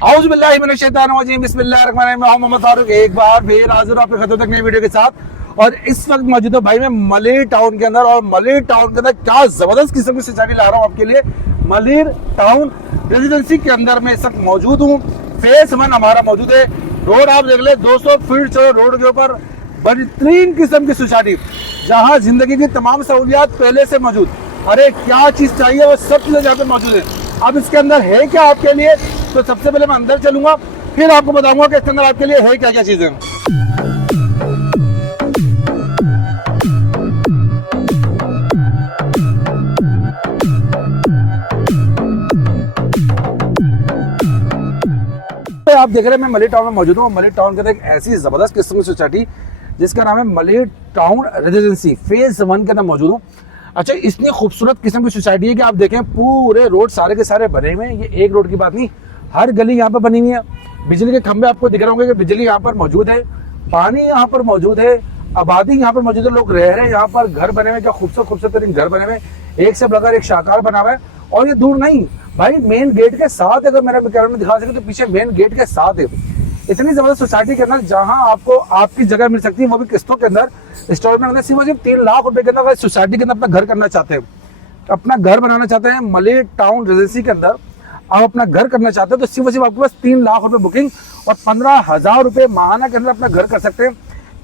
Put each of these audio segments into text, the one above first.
औज़ु बिल्लाहि मिनश शैतानिर रजीम, बिस्मिल्लाहिर्रहमानिर्रहीम। मैं मोहम्मद फारूक एक बार फिर हाजिर हूं आपके खतों तक नई वीडियो के साथ। और इस वक्त मौजूद है भाई मैं मलिर टाउन के अंदर। और मलिर टाउन के अंदर क्या जबरदस्त किस्म की सोसाइटी ला रहा हूँ आपके लिए। मलिर टाउन रेजिडेंसी के अंदर मैं इस वक्त मौजूद हूँ। फेस 1 हमारा मौजूद है। रोड आप देख ले, 200 फीट चलो रोड के ऊपर बेहतरीन किस्म की सोसाइटी, जहाँ जिंदगी की तमाम सहूलियात पहले से मौजूद। अरे क्या चीज चाहिए वो सब चीजें यहाँ पे मौजूद है। अब इसके अंदर है क्या आपके लिए, तो सबसे पहले मैं अंदर चलूंगा, फिर आपको बताऊंगा कि इसके अंदर आपके लिए है क्या क्या चीजें। आप देख रहे हैं मैं मलिर टाउन में मौजूद हूँ। मलिर टाउन के अंदर एक ऐसी जबरदस्त किस्म की सोसाइटी जिसका नाम है मलिर टाउन रेजिडेंसी, फेज 1 के अंदर मौजूद हूँ। अच्छा, इतनी खूबसूरत किस्म की सोसाइटी है कि आप देखें पूरे रोड सारे के सारे बने हुए हैं। ये एक रोड की बात नहीं, हर गली यहाँ पर बनी हुई है। बिजली के खंभे आपको दिख रहे होंगे कि बिजली यहाँ पर मौजूद है, पानी यहाँ पर मौजूद है, आबादी यहाँ पर मौजूद है, लोग रह रहे हैं यहाँ पर। घर बने हुए, क्या खूबसूरत खूबसूरत घर बने हुए, एक से बढ़कर एक शाकार बना हुआ है। और ये दूर नहीं भाई, मेन गेट के साथ, अगर मेरे कैमरे में दिखा सके तो पीछे मेन गेट के साथ है। इतनी जबरदस्त सोसाइटी के अंदर जहां आपको आपकी जगह मिल सकती है, वो भी किस्तों के अंदर, इंस्टॉलमेंट के अंदर। सिर्फ 3 लाख रुपए के अंदर सोसाइटी के अंदर अपना घर करना चाहते हैं, अपना घर बनाना चाहते हैं मलिर टाउन रेजिडेंसी के अंदर, आप अपना घर करना चाहते हैं तो सिर्फ आपके पास 3 लाख रुपए बुकिंग और 15,000 रुपए माहाना के अंदर अपना घर कर सकते हैं।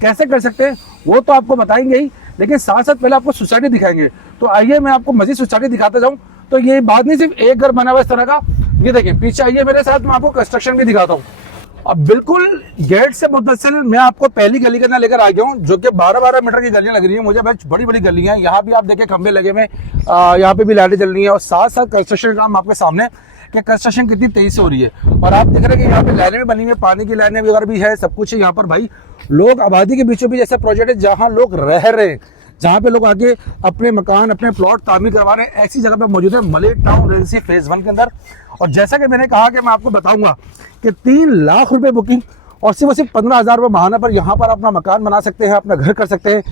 कैसे कर सकते हैं वो तो आपको बताएंगे ही, लेकिन साथ साथ पहले आपको सोसाइटी दिखाएंगे। तो आइए मैं आपको मजीद सोसाइटी दिखाता जाऊं। तो ये बात नहीं सिर्फ एक घर बना हुआ इस तरह का, ये देखिए पीछे आइए मेरे साथ, मैं आपको कंस्ट्रक्शन भी दिखाता हूँ। अब बिल्कुल गेट से मुतसिल मैं आपको पहली गली के अंदर लेकर आ गया हूँ, जो कि 12-12 मीटर की गलियां लग रही है मुझे। बड़ी बड़ी गलियां हैं। यहाँ भी आप देखें खंबे लगे हुए, यहाँ पे भी लाइटें चल रही है। और साथ साथ कंस्ट्रक्शन का काम आपके सामने कि कंस्ट्रक्शन कितनी तेजी से हो रही है। और आप देख रहे हैं कि यहाँ पे लाइनें भी बनी हुई है, पानी की लाइनें वगैरह भी है, सब कुछ है यहाँ पर। भाई लोग आबादी के बीचों बीच ऐसा प्रोजेक्ट है जहाँ लोग रह रहे हैं, जहाँ पे लोग आके अपने मकान अपने प्लॉट तामीर करवा रहे हैं। ऐसी जगह पे मौजूद है मलिर टाउन रेजिडेंसी फेज 1 के अंदर। और जैसा कि मैंने कहा कि मैं आपको बताऊंगा कि 3 लाख रुपए बुकिंग और सिर्फ 15,000 रुपये माहाना पर यहाँ पर अपना मकान बना सकते हैं, अपना घर कर सकते हैं।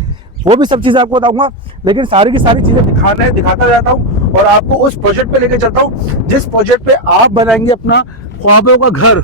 वो भी सब चीज़ें आपको बताऊंगा, लेकिन सारी की सारी चीज़ें दिखाता जाता हूँ और आपको उस प्रोजेक्ट पे लेके चलता हूँ जिस प्रोजेक्ट पे आप बनाएंगे अपना ख्वाबों का घर।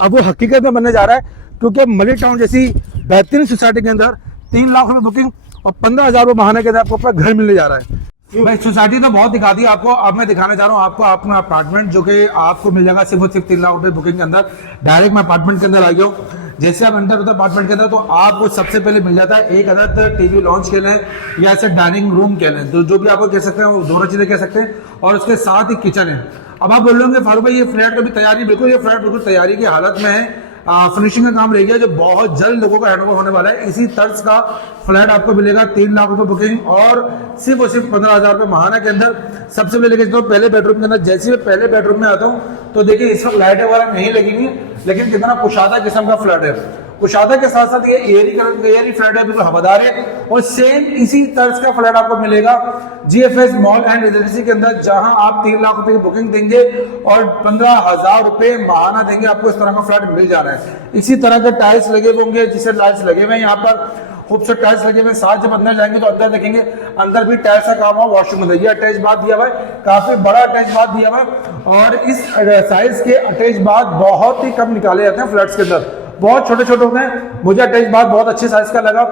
अब वो हकीकत में बनने जा रहा है, क्योंकि मलिर टाउन जैसी बेहतरीन सोसाइटी के अंदर 3 लाख रुपये बुकिंग और 15,000 रुपये माहाना के अंदर आपको अपना घर मिलने जा रहा है। भाई सोसाइटी तो बहुत दिखा दी आपको, अब मैं दिखाने जा रहा हूँ आपको अपना अपार्टमेंट, जो कि आपको मिल जाएगा सिर्फ 3 लाख रुपए बुकिंग के अंदर। डायरेक्ट मैं अपार्टमेंट के अंदर आ गया हूँ। जैसे आप एंटर होता है अपार्टमेंट के अंदर तो आपको सबसे पहले मिल जाता है एक अदद टीवी लॉन्च के लिए या ऐसे डाइनिंग रूम के लिए, तो जो भी आपको कह सकते हैं वो दोनों चीजें कह सकते हैं। और उसके साथ ही किचन है। अब आप बोल रहे फारूक भाई ये फ्लैट तो भी तैयारी, बिल्कुल ये फ्लैट बिल्कुल तैयारी की हालत में है। फिनिशिंग का काम रह गया, जो बहुत जल्द लोगों का हैंडओवर होने वाला है। इसी तर्ज का फ्लैट आपको मिलेगा 3 लाख रुपए बुकिंग और सिर्फ 15,000 रुपए माहाना के अंदर। सबसे पहले लेके चलता हूँ पहले बेडरूम के अंदर। जैसे मैं पहले बेडरूम में आता हूँ तो देखिए इस वक्त लाइटें वगैरह नहीं लगेंगी, लेकिन कितना कुशादा किस्म का फ्लैट है। कुशादा के साथ साथ ये एयरी फ्लैट है, बिल्कुल हवादार है। और सेम इसी तर्ज का फ्लैट आपको मिलेगा GFS मॉल एंड रेजिडेंसी के अंदर, जहां आप 3 लाख रुपए की बुकिंग देंगे और 15,000 रुपए माहाना देंगे, आपको इस तरह का फ्लैट मिल जा रहा है। इसी तरह के टाइल्स लगे होंगे, जिसे लाइट्स लगे हुए हैं यहाँ पर, खूबसूरत टाइल्स लगे हुए। साथ जब अंदर जाएंगे तो अंदर देखेंगे अंदर भी टाइल्स का काम हुआ, वॉशरूम में ये अटैच बाथ दिया हुआ है, काफी बड़ा अटैच बाथ दिया हुआ है। और इस साइज के अटैच बाथ बहुत ही कम निकाले जाते हैं फ्लैट्स के अंदर, बहुत छोटे छोटे होते हैं। मुझे अटैच बाथ बहुत अच्छे साइज का लगा।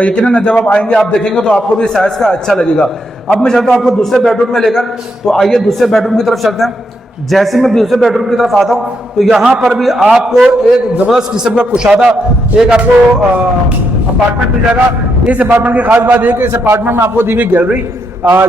यकीनन जब आप आएंगे आप देखेंगे तो आपको भी साइज का अच्छा लगेगा। अब मैं चलता हूँ आपको दूसरे बेडरूम में लेकर, तो आइए दूसरे बेडरूम की तरफ चलते हैं। जैसे मैं दूसरे बेडरूम की तरफ आता हूँ तो यहाँ पर भी आपको एक जबरदस्त किस्म का कुशादा एक आपको अपार्टमेंट मिल जाएगा। इस अपार्टमेंट की खास बात यह है कि इस अपार्टमेंट में आपको दी हुई गैलरी,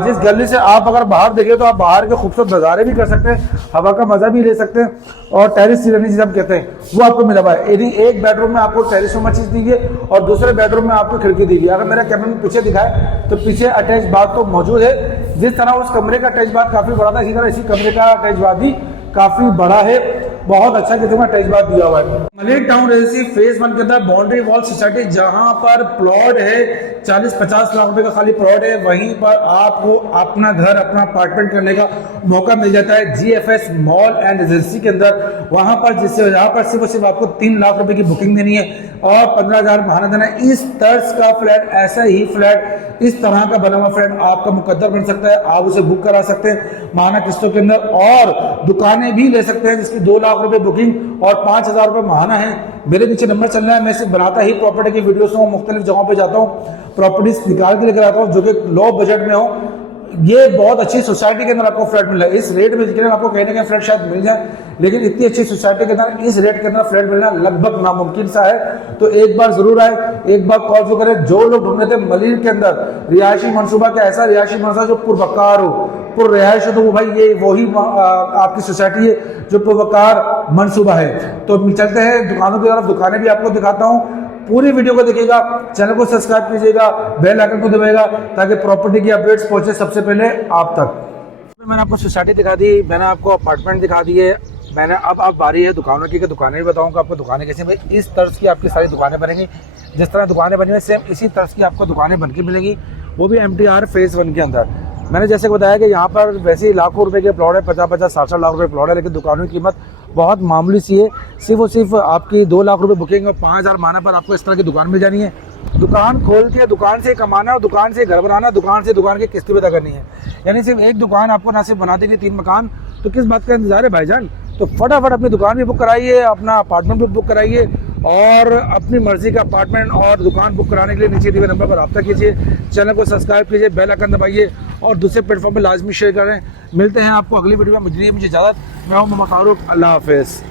जिस गैलरी से आप अगर बाहर देखें तो आप बाहर के खूबसूरत नज़ारे भी कर सकते हैं, हवा का मजा भी ले सकते हैं। और टेरिस सिरनी जिसे हम कहते हैं वो आपको मिला हुआ है। यदि एक बेडरूम में आपको टेरिस रूम चीज दी गई और दूसरे बेडरूम में आपको खिड़की दी गई। अगर मेरा कैमरे में पीछे दिखाए तो पीछे अटैच बाथ तो मौजूद है। जिस तरह उस कमरे का अटैच बाथ काफी बड़ा था, इसी तरह इसी कमरे का अटैच बाथ भी काफी बड़ा है। बहुत अच्छा किस्म का अटैच बाथ दिया हुआ है। मलिर टाउन रेजिडेंसी फेज 1 के अंदर बाउंड्री वॉल सोसाइटी, जहां पर प्लॉट है 40-50 लाख रुपए का खाली प्लॉट है, वहीं पर आपको अपना घर अपना अपार्टमेंट करने का मौका मिल जाता है GFS मॉल एंड रेजिडेंसी के अंदर। वहां पर यहाँ पर सिर्फ आपको 3 लाख रुपए की बुकिंग देनी है और 15,000 माहाना देना है। इस तर्ज का फ्लैट, ऐसा ही फ्लैट, इस तरह का बना हुआ फ्लैट आपका मुकद्दर बन सकता है। आप उसे बुक करा सकते हैं माहाना किस्तों के अंदर और दुकानें भी ले सकते हैं, जिसकी 2 लाख लाख रुपए बुकिंग और 5,000 रुपए महाना है। मेरे नीचे नंबर चल रहा है। मैं सिर्फ बनाता ही प्रॉपर्टी की वीडियोस हूँ, मुख्तलिफ जगहों पे जाता हूँ, प्रॉपर्टीज निकाल के लेकर आता हूँ जो कि लो बजट में हो। ये बहुत अच्छी सोसाइटी के अंदर आपको फ्लैट मिल रहा है। इस रेट में आपको कहीं ना कहीं फ्लैट शायद मिल जाए, लेकिन इतनी अच्छी सोसाइटी के अंदर इस रेट के अंदर फ्लैट मिलना लगभग नामुमकिन सा है। तो एक बार जरूर आए, एक बार कॉल जो करें। जो लोग ढूंढ रहे थे मलिर के अंदर रिहायशी मनसूबा का ऐसा रिहायशी मनसूबा जो पुरवकार हो, पुर रिहायश हो, तो वो भाई ये वही आपकी सोसाइटी है जो पुरवकार मनसूबा है। तो चलते हैं दुकानों की तरफ, दुकानें भी आपको दिखाता हूँ। पूरी वीडियो को देखिएगा, चैनल को सब्सक्राइब कीजिएगा, बेल आइकन को दबाइएगा ताकि प्रॉपर्टी की अपडेट्स पहुंचे सबसे पहले आप तक। मैंने आपको सोसाइटी दिखा दी, मैंने आपको अपार्टमेंट दिखा दिए, मैंने अब बारी है दुकानों की। दुकानें भी बताऊंगा आपको दुकानें कैसी भाई। इस तर्ज की आपकी सारी दुकानें बनेंगी, जिस तरह दुकानें बनी हुई सेम इसी तर्ज की आपको दुकानें बन के मिलेंगी, वो भी MTR फेज़ 1 के अंदर। मैंने जैसे बताया कि यहाँ पर वैसे ही लाखों रुपए के प्लॉट है, 50-50, 60-60 लाख रुपए प्लॉट है, लेकिन दुकानों की कीमत बहुत मामूली सी है। सिर्फ और सिर्फ आपकी 2 लाख रुपए बुकिंग और 5,000 माना पर आपको इस तरह की दुकान मिल जानी है। दुकान खोल के दुकान से कमाना और दुकान से घर बनाना, दुकान से दुकान की किस्तें अदा करनी है। यानी सिर्फ एक दुकान आपको ना सिर्फ बना देगी 3 मकान, तो किस बात का इंतजार है भाईजान। तो फटाफट अपनी दुकान भी बुक कराइए, अपना अपार्टमेंट भी बुक कराइए और अपनी मर्जी का अपार्टमेंट और दुकान बुक कराने के लिए नीचे दिए नंबर पर रब्ता कीजिए। चैनल को सब्सक्राइब कीजिए, बेल आइकन दबाइए और दूसरे प्लेटफॉर्म पर लाजमी शेयर करें। मिलते हैं आपको अगली वीडियो में। मुझे इजाज़त। मैं हूं मोहम्मद फारूक। अल्लाह हाफिज़।